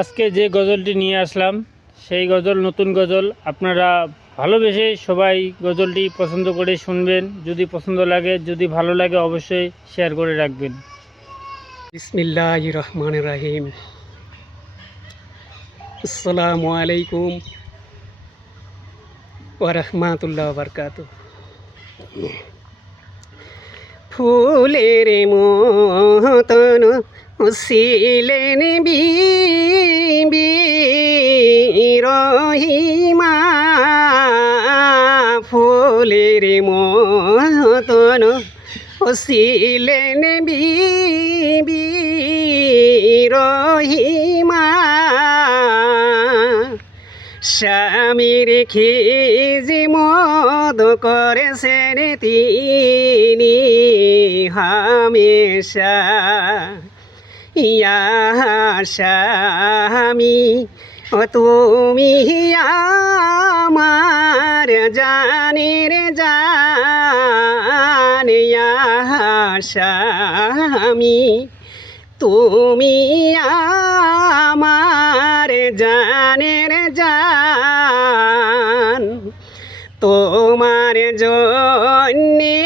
আজকে যে গজলটি নিয়ে আসলাম সেই গজল নতুন গজল। আপনারা ভালোবেসে সবাই গজলটি পছন্দ করে শুনবেন। যদি পছন্দ লাগে, যদি ভালো লাগে, অবশ্যই শেয়ার করে রাখবেন। বিসমিল্লাহির রহমানির রহিম। আসসালামু আলাইকুম ওয়া রাহমাতুল্লাহি ওয়া বারাকাতুহু। ফুলের মতন ছিলেন বিবি রহিমা, ফুলের মতন ছিলেন বিবি রহিমা। স্বামীর খিদমত করেছেন তিনি হামেশা। ইয়া স্বামী ও তুমি আমার জানের জান, ইয়া স্বামী তুমি আমার জানের জান। তোমার জন্যে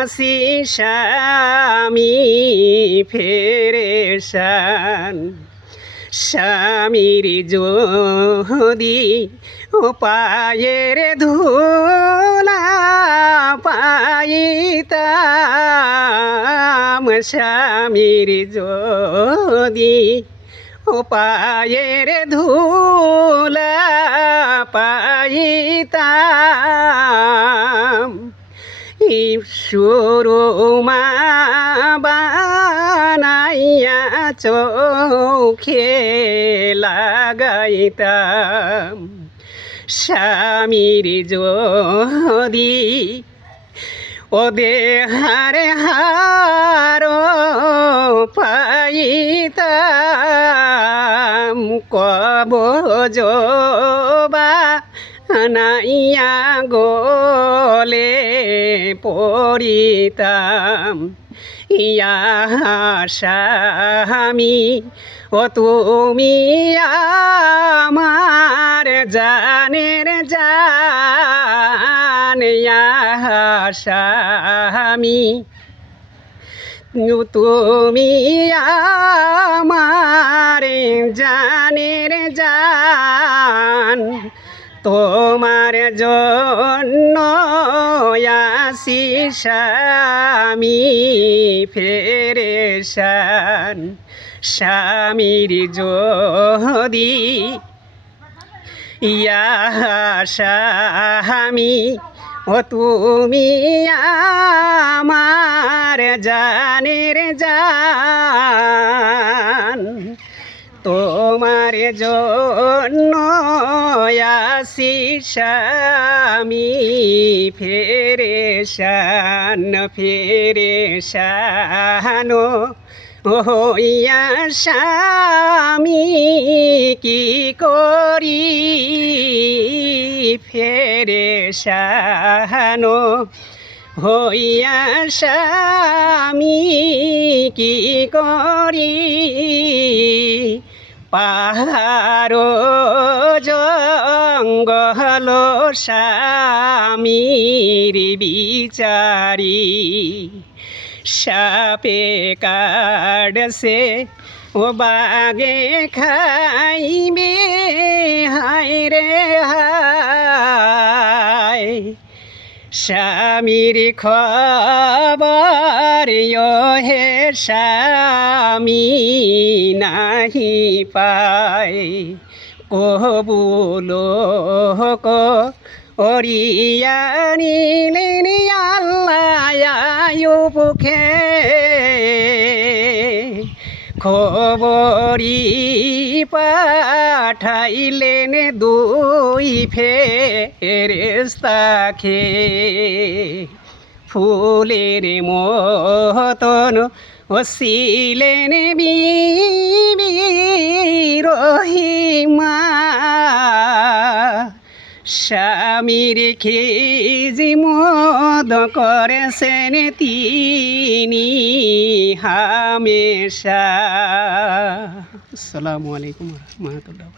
আসি স্বামী ফেরেশান। স্বামীর যদি পায়ের ধুলা পাইতাম, স্বামীর যদি পায়ের ধুলা পাইতাম, সুরমা বানাইয়া চোখে লাগাইতাম। স্বামীর যদি ও দেহার হার পাইতাম, কবজ বানাইয়া গলে পড়িতাম। ইয়া স্বামী ও তুমি আমার জানের জান, ইয়া স্বামী তুমি আমার জানের জান। তোমার জন্য আসি স্বামী ফেরেশান। স্বামীর যদি ইয়া স্বামী ও তুমি আমার জানের জান। তোমার জন্য আসি স্বামী ফেরেশান ফেরেশান হইয়া স্বামী কি করি ফেরেশান হইয়া স্বামী কি করি। পাহাড় জঙ্গল স্বামীর বিচারি, সাপে কাটছে ও বাগে খাইবে, হায় রে হায়। স্বামীর খবর হে স্বামী নাহি পায়, কবুল করিয়া নিলেন আল্লাহ আয়ুবকে। খবরি পাঠাইলেন দুই ফেরেশতাকে, ফুলের মতন ছিলেন বিবি রহিমা। স্বামীর খিদমত করেছেন তিনি হামেশা। আসসালামু আলাইকুম রহমতুল্লাহ।